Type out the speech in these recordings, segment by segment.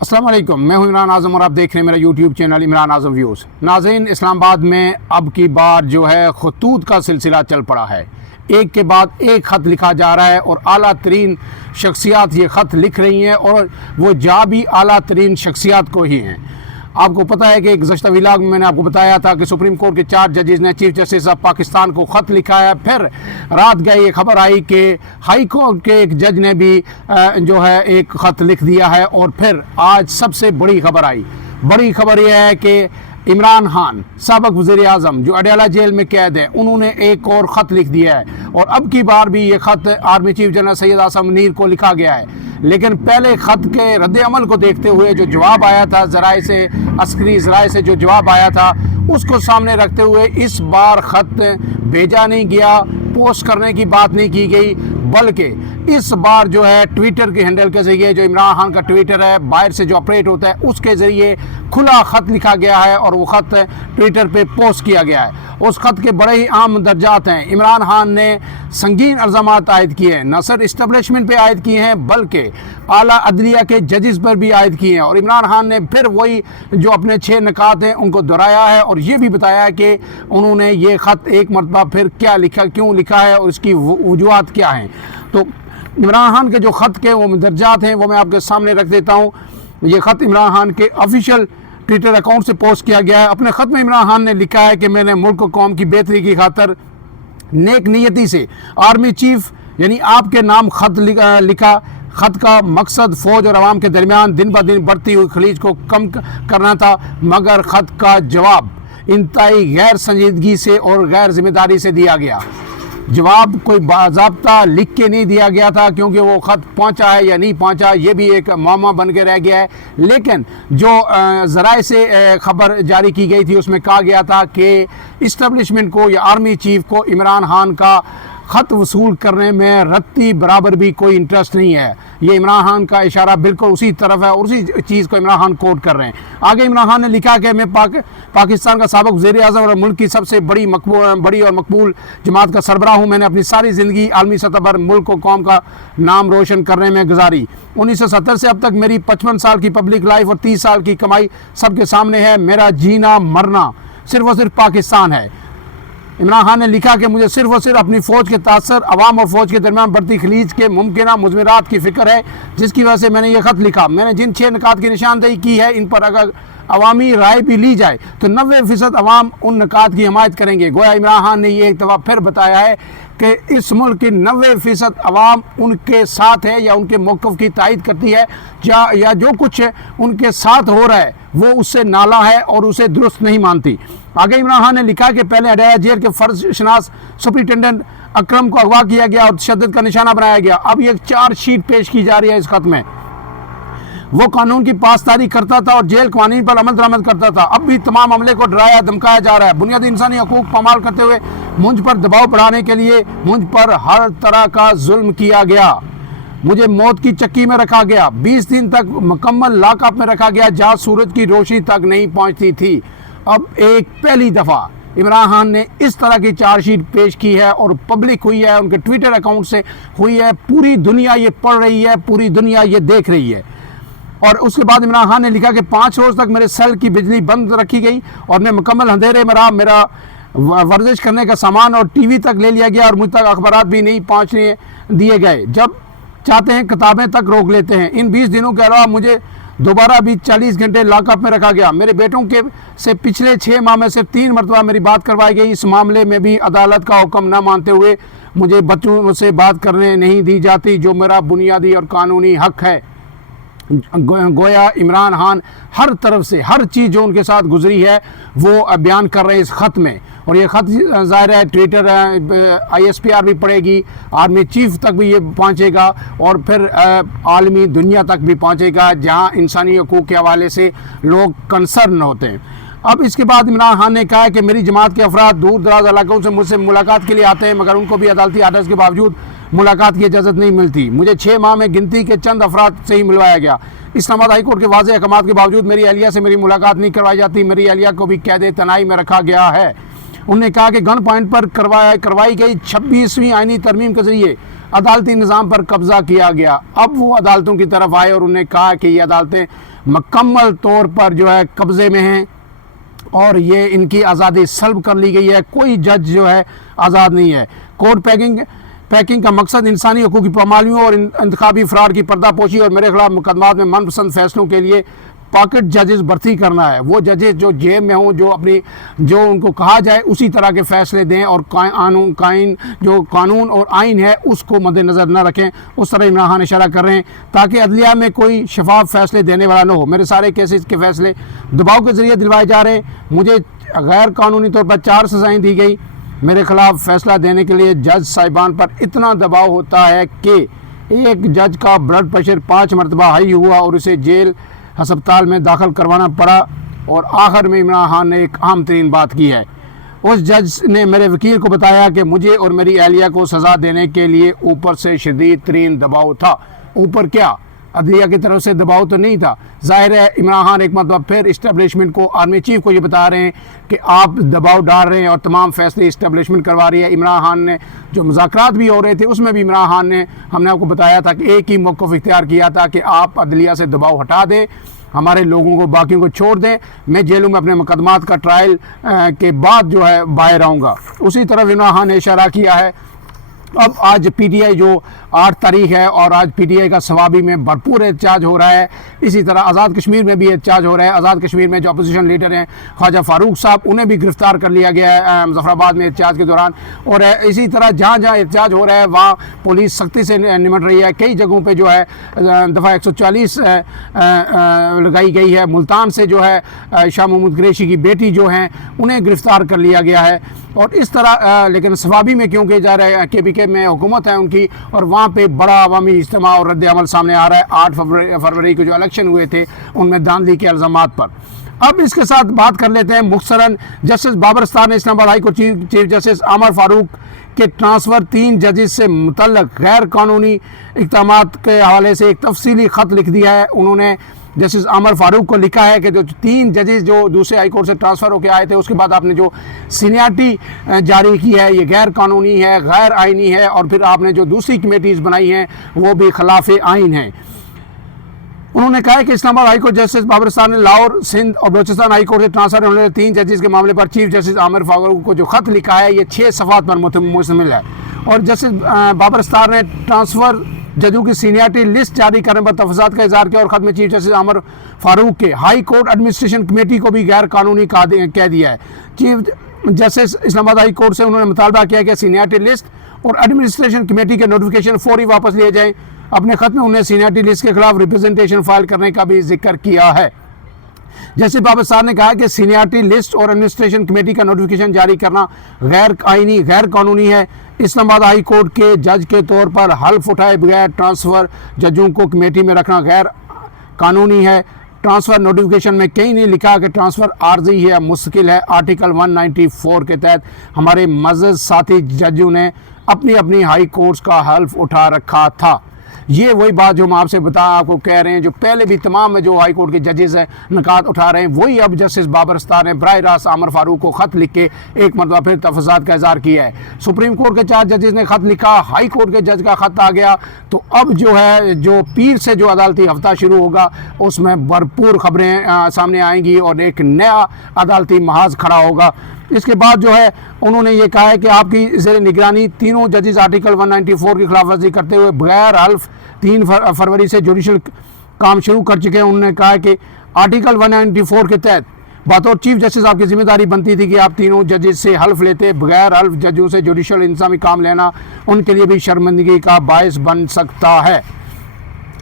अस्सलाम वालेकुम, मैं हूं इमरान आज़म और आप देख रहे हैं मेरा यूट्यूब चैनल इमरान आज़म व्यूज़। नाज़रीन, इस्लामाबाद में अब की बार जो है खतूत का सिलसिला चल पड़ा है। एक के बाद एक ख़त लिखा जा रहा है और आला तरीन शख्सियात ये ख़त लिख रही हैं और वो जा भी आला तरीन शख्सियात को ही हैं। आपको पता है कि गुज़श्ता व्लॉग में मैंने आपको बताया था कि सुप्रीम कोर्ट के 4 जजेस ने चीफ जस्टिस ऑफ पाकिस्तान को ख़त लिखा है। फिर रात गई ये खबर आई कि हाई कोर्ट के एक जज ने भी जो है एक ख़त लिख दिया है। और फिर आज सबसे बड़ी खबर आई। बड़ी खबर यह है कि इमरान खान साबिक़ वज़ीर आज़म जो अडयाला जेल में कैद है, उन्होंने एक और ख़त लिख दिया है और अब की बार भी ये ख़त army chief general Syed Asim Munir को लिखा गया है। लेकिन पहले ख़त के रद्द अमल को देखते हुए जो जवाब आया था ज़राए से, अस्करी ज़राए से जो जवाब आया था, उसको सामने रखते हुए इस बार ख़त भेजा नहीं गया, पोस्ट करने की बात नहीं की गई, बल्कि इस बार जो है ट्विटर के हैंडल के ज़रिए, जो इमरान खान का ट्विटर है बाहर से जो ऑपरेट होता है, उसके ज़रिए खुला ख़त लिखा गया है और वो ख़त ट्विटर पे पोस्ट किया गया है। उस ख़त के बड़े ही आम दर्जात हैं। इमरान खान ने संगीन इल्ज़ामात आयद किए हैं, न सिर्फ इस्टबलिशमेंट पे आयद किए हैं बल्कि आला अदलिया के जजेस पर भी आयद किए हैं। और इमरान खान ने फिर वही जो अपने 6 निकात हैं उनको दोहराया है और ये भी बताया है कि उन्होंने ये ख़त एक मरतबा फिर क्या लिखा, क्यों लिखा है और इसकी वजूहात क्या हैं। तो इमरान खान के जो ख़त के वो दर्जात हैं वो मैं आपके सामने रख देता हूँ। ये ख़त इमरान खान के ऑफिशियल ट्विटर अकाउंट से पोस्ट किया गया है। अपने ख़त में इमरान खान ने लिखा है कि मैंने मुल्क कौम की बेहतरी की खातर नेक नियति से आर्मी चीफ यानी आपके नाम ख़त लिखा। ख़त का मकसद फ़ौज और आवाम के दरमियान दिन ब दिन बढ़ती हुई खलीज को कम करना था, मगर ख़त का जवाब इंतहाई गैर संजीदगी से और गैर जिम्मेदारी से दिया गया। जवाब कोई बाज़ाब्ता लिख के नहीं दिया गया था, क्योंकि वो ख़त पहुंचा है या नहीं पहुंचा ये भी एक मामला बन के रह गया है। लेकिन जो ज़राए से खबर जारी की गई थी उसमें कहा गया था कि इस्टबलिशमेंट को या आर्मी चीफ को इमरान खान का ख़त वसूल करने में रत्ती बराबर भी कोई इंटरेस्ट नहीं है। ये इमरान खान का इशारा बिल्कुल उसी तरफ है और उसी चीज़ को इमरान खान कोट कर रहे हैं। आगे इमरान खान ने लिखा कि मैं पाकिस्तान का साबिक़ वज़ीर आज़म और मुल्क की सबसे बड़ी और मकबूल जमात का सरबराह हूँ। मैंने अपनी सारी ज़िंदगी आलमी सतह पर मुल्क और कौम का नाम रोशन करने में गुजारी। 1970 से अब तक मेरी 55 साल की पब्लिक लाइफ और 30 साल की कमाई सबके सामने है। मेरा जीना मरना सिर्फ और सिर्फ पाकिस्तान है। इमरान खान ने लिखा कि मुझे सिर्फ और सिर्फ अपनी फ़ौज के तासर, अवाम और फ़ौज के दरमियान बढ़ती खलीज के मुमकिन मुज़मरात की फ़िक्र है, जिसकी वजह से मैंने ये ख़त लिखा। मैंने जिन 6 निकात की निशानदेही की है, इन पर अगर अवामी राय भी ली जाए तो 90% अवाम उन निकात की हमायत करेंगे। गोया इमरान खान ने ये एक दफ़ा फिर बताया है कि इस मुल्क की 90% अवाम उनके साथ है या उनके मौक़िफ़ की तायद करती है, या जो कुछ उनके साथ हो रहा है वो उससे नाला है और उसे दुरुस्त नहीं मानती। आगे इमरान खान ने लिखा कि पहले अडयाला जेल के फ़र्ज शनास सुपरिटेंडेंट अकरम को अगवा किया गया और तशद्दुद का निशाना बनाया गया। अब ये 4 शीट पेश की जा रही है इस ख़त में। वो कानून की पासदारी करता था और जेल कानून पर अमल दरामद करता था। अब भी तमाम अमले को डराया धमकाया जा रहा है। बुनियादी इंसानी हकूक़ पामाल करते हुए मुझ पर दबाव बढ़ाने के लिए मुझ पर हर तरह का जुल्म किया गया। मुझे मौत की चक्की में रखा गया। 20 दिन तक मुकम्मल लॉकअप में रखा गया, जहाँ सूरज की रोशनी तक नहीं पहुँचती थी। अब एक पहली दफ़ा इमरान खान ने इस तरह की चार्जशीट पेश की है और पब्लिक हुई है, उनके ट्विटर अकाउंट से हुई है। पूरी दुनिया ये पढ़ रही है, पूरी दुनिया ये देख रही है। और उसके बाद इमरान खान ने लिखा कि 5 रोज़ तक मेरे सेल की बिजली बंद रखी गई और मैं मुकम्मल अंधेरे में रहा। मेरा वर्जिश करने का सामान और टीवी तक ले लिया गया और मुझ तक अखबारात भी नहीं पहुँचने दिए गए। जब चाहते हैं किताबें तक रोक लेते हैं। इन 20 दिनों के अलावा मुझे दोबारा भी 40 घंटे लॉकअप में रखा गया। मेरे बेटों के से पिछले 6 माह में से 3 मरतबा मेरी बात करवाई गई। इस मामले में भी अदालत का हुक्म न मानते हुए मुझे बच्चों से बात करने नहीं दी जाती, जो मेरा बुनियादी और कानूनी हक है। गोया इमरान खान हर तरफ से हर चीज़ जो उनके साथ गुजरी है वो बयान कर रहे हैं इस ख़त में। और ये ख़त ज़ाहिर है ट्विटर ISPR भी पढ़ेगी, आर्मी चीफ तक भी ये पहुँचेगा और फिर आलमी दुनिया तक भी पहुँचेगा, जहाँ इंसानी हकूक़ के हवाले से लोग कंसर्न होते हैं। अब इसके बाद इमरान खान ने कहा है कि मेरी जमात के अफराद दूर दराज इलाकों से मुझसे मुलाकात के लिए आते हैं, मगर उनको भी अदालती आर्डर्स के बावजूद मुलाकात की इजाज़त नहीं मिलती। मुझे 6 माह में गिनती के चंद अफराद से ही मिलवाया गया। इस्लामाबाद हाई कोर्ट के वाज़ेह अहकामात के बावजूद मेरी अहलिया से मेरी मुलाकात नहीं करवाई जाती। मेरी अहलिया को भी कैद तनाई में रखा गया है। उन्होंने कहा कि गन पॉइंट पर करवाई गई 26वीं आईनी तरमीम के जरिए अदालती निज़ाम पर कब्जा किया गया। अब वो अदालतों की तरफ आए और उन्होंने कहा कि ये अदालतें मुकम्मल तौर पर जो है कब्ज़े में हैं और ये इनकी आज़ादी सल्ब कर ली गई है, कोई जज जो है आज़ाद नहीं है। कोर्ट पैकिंग का मकसद इंसानी हकूक़ की पामालियों और इंतखाबी फ्रॉड की पर्दापोशी और मेरे खिलाफ मुकदमात में मनपसंद फैसलों के लिए पॉकेट जजेस भर्ती करना है। वो जजेस जो जेब में हों, जो उनको कहा जाए उसी तरह के फैसले दें और कानून और आइन है उसको मद्देनज़र न रखें। उस तरह इमरान खान इशारा कर रहे हैं ताकि अदलिया में कोई शफाफ फैसले देने वाला न हो। मेरे सारे केसेस के फैसले दबाव के ज़रिए दिलवाए जा रहे हैं। मुझे गैर कानूनी तौर पर 4 सज़ाएँ दी गई। मेरे खिलाफ फैसला देने के लिए जज साहिबान पर इतना दबाव होता है कि एक जज का ब्लड प्रेशर 5 मरतबा हाई हुआ और उसे जेल अस्पताल में दाखिल करवाना पड़ा। और आखिर में इमरान खान ने एक अहम तरीन बात की है। उस जज ने मेरे वकील को बताया कि मुझे और मेरी अहलिया को सज़ा देने के लिए ऊपर से शदीद तरीन दबाव था। ऊपर क्या, अदलिया की तरफ से दबाव तो नहीं था। जाहिर है इमरान खान एक मतलब फिर इस्टेब्लिशमेंट को, आर्मी चीफ को ये बता रहे हैं कि आप दबाव डाल रहे हैं और तमाम फैसले इस्टेब्लिशमेंट करवा रही है। इमरान खान ने जो मुज़ाकरात भी हो रहे थे उसमें भी इमरान खान ने, हमने आपको बताया था कि एक ही मौक़िफ़ इख्तियार किया था कि आप अदलिया से दबाव हटा दें, हमारे लोगों को बाकियों को छोड़ दें, मैं जेलों में अपने मुकदमात का ट्रायल के बाद जो है बाहर आऊँगा। उसी तरफ इमरान खान ने इशारा किया है। अब आज पीटीआई जो 8 तारीख है और आज पीटीआई का सवाबी में भरपूर एहतजाज हो रहा है। इसी तरह आज़ाद कश्मीर में भी एहतजाज हो रहा है। आज़ाद कश्मीर में जो अपोजिशन लीडर हैं ख्वाजा फारूक साहब, उन्हें भी गिरफ्तार कर लिया गया है मुजफ्फराबाद में एहतजाज के दौरान। और इसी तरह जहाँ जहाँ एहतजाज हो रहा है वहाँ पुलिस सख्ती से निमट रही है। कई जगहों पर जो है दफ़ा 144 लगाई गई है। मुल्तान से जो है शाह महमूद कुरैशी की बेटी जो हैं उन्हें गिरफ्तार कर लिया गया है। और इस तरह लेकिन सवाबी में क्यों किया जा रहा है, KPK में हुकूमत है उनकी और वहाँ पे बड़ा अवामी इज्तिमा और रद्द अमल सामने आ रहा है 8 फरवरी को जो इलेक्शन हुए थे उनमें धांधली के इल्ज़ामात पर। अब इसके साथ बात कर लेते हैं मुख्तसरन। जस्टिस बाबरस्तार ने Islamabad high court chief justice आमर फारूक के ट्रांसफ़र 3 जजेस से मुतल्लक गैर कानूनी इक़दामात के हवाले से एक तफसीली ख़त लिख दिया है। उन्होंने जस्टिस आमर फारूक को लिखा है कि जो 3 जजेस जो दूसरे हाई कोर्ट से ट्रांसफ़र होकर आए थे उसके बाद आपने जो सीनियरिटी जारी की है ये गैर कानूनी है, गैर आइनी है और फिर आपने जो दूसरी कमेटीज़ बनाई हैं वो भी खिलाफ आइन हैं। उन्होंने कहा है कि इस्लामाबाद हाई कोर्ट जस्टिस बाबरस्तार ने लाहौर, सिंध और बलूचिस्तान हाई कोर्ट से ट्रांसफ़र होने वाले 3 जजेस के मामले पर चीफ जस्टिस आमर फारूक को जो ख़त लिखा है ये 6 सफ़ात पर मुश्तमिल है। और जस्टिस बाबरस्तार ने ट्रांसफ़र जजों की सीनियरिटी लिस्ट जारी करने पर तफसात का इज़हार किया और ख़त में चीफ जस्टिस आमर फारूक के हाई कोर्ट एडमिनिस्ट्रेशन कमेटी को भी गैर कानूनी कह दिया है। Chief justice Islamabad high court से उन्होंने मुतालबा किया कि सीनियरिटी लिस्ट और एडमिनिस्ट्रेशन कमेटी के नोटिफिकेशन फौरी वापस लिए जाएँ। अपने ख़त में उन्हें सीनियरिटी लिस्ट के खिलाफ रिप्रेजेंटेशन फाइल करने का भी जिक्र किया है। जैसे बाबरस्तार ने कहा कि सीनियरिटी लिस्ट और एडमिनिस्ट्रेशन कमेटी का नोटिफिकेशन जारी करना गैर आइनी, गैर कानूनी है। इस्लामाबाद हाई कोर्ट के जज के तौर पर हल्फ उठाए बगैर ट्रांसफ़र जजों को कमेटी में रखना गैर कानूनी है। ट्रांसफ़र नोटिफिकेशन में कहीं नहीं लिखा कि ट्रांसफ़र आर्जी है या मुस्तकिल है। आर्टिकल 194 के तहत हमारे मज़द साथी जजों ने अपनी अपनी हाई कोर्ट्स का हल्फ उठा रखा था। ये वही बात जो हम आपसे आपको कह रहे हैं, जो पहले भी तमाम जो हाई कोर्ट के जजेस हैं नकात उठा रहे हैं, वही अब जस्टिस बाबरस्तार ने बराह रास्त आमर फारूक को ख़त लिख के एक मरतबा फिर तफसात का इज़हार किया है। सुप्रीम कोर्ट के 4 जजेस ने ख़त लिखा, हाई कोर्ट के जज का ख़त आ गया, तो अब जो है जो पीर से जो अदालती हफ्ता शुरू होगा उसमें भरपूर खबरें सामने आएंगी और एक नया अदालती महाज खड़ा होगा। इसके बाद जो है उन्होंने ये कहा है कि आपकी ज़ेर निगरानी तीनों जजेस आर्टिकल 194 की खिलाफवर्जी करते हुए बगैर हल्फ 3 फरवरी से जुडिशल काम शुरू कर चुके हैं। उन्होंने कहा है कि आर्टिकल 194 के तहत बतौर चीफ जस्टिस आपकी जिम्मेदारी बनती थी कि आप तीनों जजेस से हल्फ लेते। बगैर हल्फ जजों से जुडिशल इंतजामी काम लेना उनके लिए भी शर्मिंदगी का बायस बन सकता है।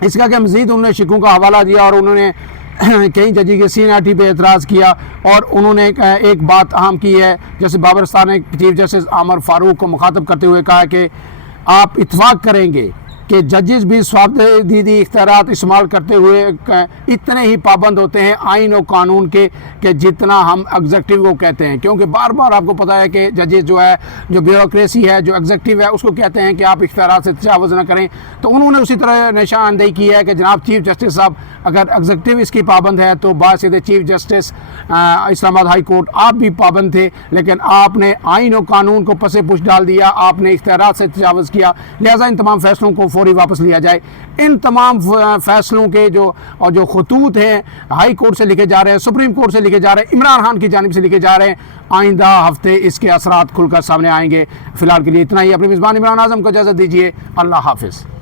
इसका क्या मज़ीद उन्होंने शिकों का हवाला दिया और उन्होंने कई जजेस की सीनियरिटी पे एतराज़ किया और उन्होंने एक बात अहम की है। जैसे बाबरस्तार ने चीफ जस्टिस आमर फारूक को मुखातब करते हुए कहा कि आप इत्फाक करेंगे कि जजेस भी स्वाबदीदी इख्तियारात इस्तेमाल करते हुए इतने ही पाबंद होते हैं आइन और कानून के कि जितना हम एग्जेक्टिव को कहते हैं, क्योंकि बार बार आपको पता है कि जजेस जो है, जो ब्यूरोक्रेसी है, जो एग्जेक्टिव है, उसको कहते हैं कि आप इख्तियारात से तजावुज़ न करें। तो उन्होंने उसी तरह निशानदेही की है कि जनाब चीफ जस्टिस साहब, अगर एग्जेक्टिव इसकी पाबंद है तो Basid chief justice Islamabad high court आप भी पाबंद थे, लेकिन आपने आइन और कानून को पसे पुश डाल दिया, आपने इख्तियारात से तजावुज़ किया, लिहाजा इन तमाम फैसलों को फौरी वापस लिया जाए। इन तमाम फैसलों के जो खतूत हैं हाई कोर्ट से लिखे जा रहे हैं, सुप्रीम कोर्ट से लिखे जा रहे हैं, इमरान खान की जानिब से लिखे जा रहे हैं, आइंदा हफ्ते इसके असरात खुलकर सामने आएंगे। फिलहाल के लिए इतना ही। अपनी मेज़बान इमरान आज़म को इजाज़त दीजिए। अल्लाह हाफिज़।